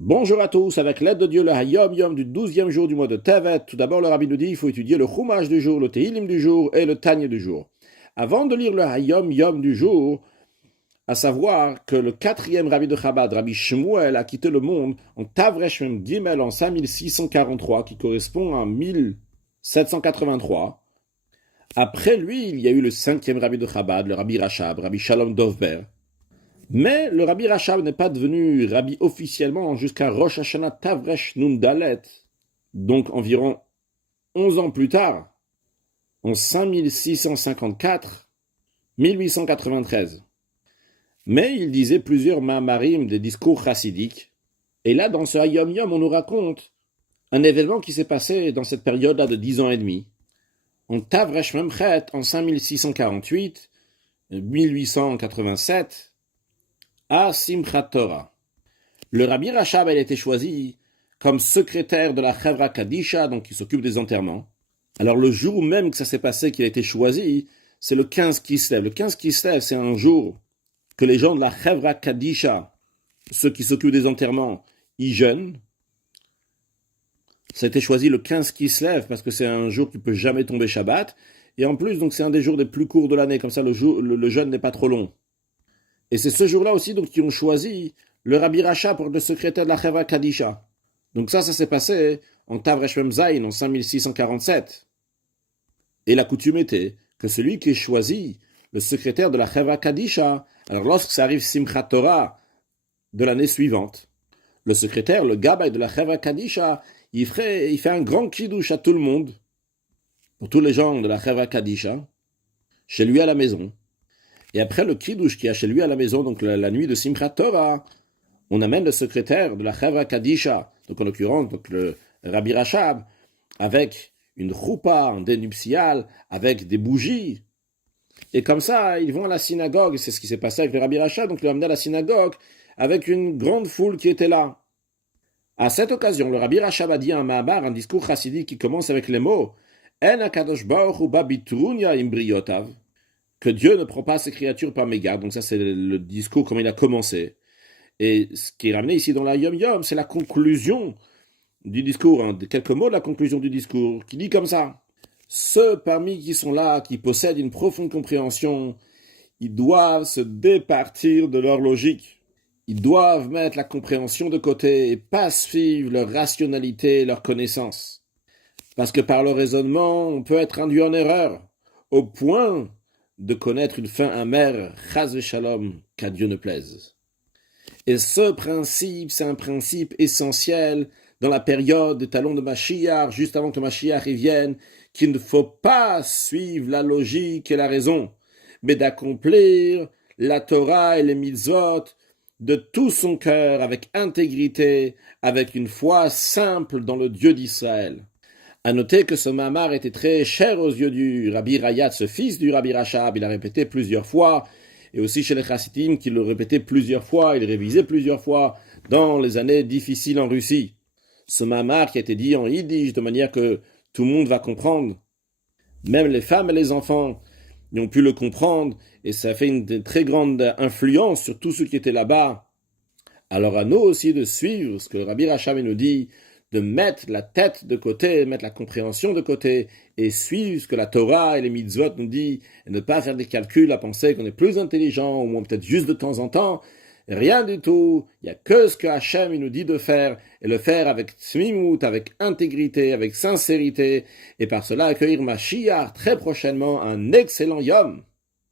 Bonjour à tous, avec l'aide de Dieu, le Hayom Yom du 12e jour du mois de Tevet. Tout d'abord, le Rabbi nous dit qu'il faut étudier le Chumash du jour, le Tehillim du jour et le Tanya du jour. Avant de lire le Hayom Yom du jour, à savoir que le quatrième Rabbi de Chabad, Rabbi Shmuel, a quitté le monde en Tavresh Mem Gimel en 5643, qui correspond à 1783. Après lui, il y a eu le cinquième Rabbi de Chabad, le Rabbi Rashab, Rabbi Shalom Dovber. Mais le Rabbi Rashab n'est pas devenu Rabbi officiellement jusqu'à Rosh Hashanah Tavresh Nun Dalet, donc environ 11 ans plus tard, en 5654, 1893. Mais il disait plusieurs ma'amarim, des discours chassidiques. Et là, dans ce Hayom Yom, on nous raconte un événement qui s'est passé dans cette période-là de 10 ans et demi. En Tavresh Memchet, en 5648, 1887, à Simchat Torah. Le Rabbi Rashab a été choisi comme secrétaire de la Chevra Kadisha, donc qui s'occupe des enterrements. Alors le jour même que ça s'est passé, qu'il a été choisi, c'est le 15 Kislev. Le 15 Kislev, c'est un jour que les gens de la Chevra Kadisha, ceux qui s'occupent des enterrements, y jeûnent. Ça a été choisi le 15 Kislev parce que c'est un jour qui ne peut jamais tomber Shabbat. Et en plus, donc c'est un des jours les plus courts de l'année, comme ça le jeûne n'est pas trop long. Et c'est ce jour-là aussi donc qu'ils ont choisi le Rabbi Rashab pour le secrétaire de la Chevra Kadisha. Donc ça s'est passé en Tavresh Mem Zayin en 5647. Et la coutume était que celui qui est choisi, le secrétaire de la Chevra Kadisha, alors lorsque ça arrive Simchat Torah de l'année suivante, le secrétaire, le Gabay de la Chevra Kadisha, il fait un grand kiddush à tout le monde, pour tous les gens de la Chevra Kadisha, chez lui à la maison. Et après le kiddush qu'il y a chez lui à la maison, donc la nuit de Simchat Torah, on amène le secrétaire de la Chevra Kadisha, donc en l'occurrence donc le Rabbi Rashab, avec une choupa, un dénuptial, avec des bougies. Et comme ça, ils vont à la synagogue, c'est ce qui s'est passé avec le Rabbi Rashab, donc ils l'ont amené à la synagogue, avec une grande foule qui était là. À cette occasion, le Rabbi Rashab a dit un ma'amar, un discours chassidique qui commence avec les mots En HaKadosh Baruch Hu ba bitrunya im briotav, que Dieu ne prend pas ses créatures par mégarde. Donc ça, c'est le discours comme il a commencé. Et ce qui est ramené ici dans la Yom Yom, c'est la conclusion du discours, quelques mots de la conclusion du discours, qui dit comme ça. Ceux parmi qui sont là, qui possèdent une profonde compréhension, ils doivent se départir de leur logique. Ils doivent mettre la compréhension de côté et pas suivre leur rationalité, leur connaissance. Parce que par le raisonnement, on peut être induit en erreur, au point de connaître une fin amère, chas v'shalom, qu'à Dieu ne plaise. Et ce principe, c'est un principe essentiel dans la période des talons de Mashiach, juste avant que Mashiach y vienne, qu'il ne faut pas suivre la logique et la raison, mais d'accomplir la Torah et les mitzvot de tout son cœur, avec intégrité, avec une foi simple dans le Dieu d'Israël. À noter que ce mamar était très cher aux yeux du Rabbi Rayat, ce fils du Rabbi Rashab. Il a répété plusieurs fois, et aussi chez les Chassidim, qu'il le répétait plusieurs fois, il révisait plusieurs fois dans les années difficiles en Russie. Ce mamar qui a été dit en yiddish de manière que tout le monde va comprendre. Même les femmes et les enfants y ont pu le comprendre, et ça a fait une très grande influence sur tous ceux qui étaient là-bas. Alors à nous aussi de suivre ce que le Rabbi Rashab nous dit, de mettre la tête de côté, mettre la compréhension de côté, et suivre ce que la Torah et les mitzvot nous disent, et ne pas faire des calculs à penser qu'on est plus intelligent, ou moins peut-être juste de temps en temps. Rien du tout. Il n'y a que ce que Hachem nous dit de faire, et le faire avec tzmimout, avec intégrité, avec sincérité, et par cela accueillir Mashiach très prochainement, un excellent Yom.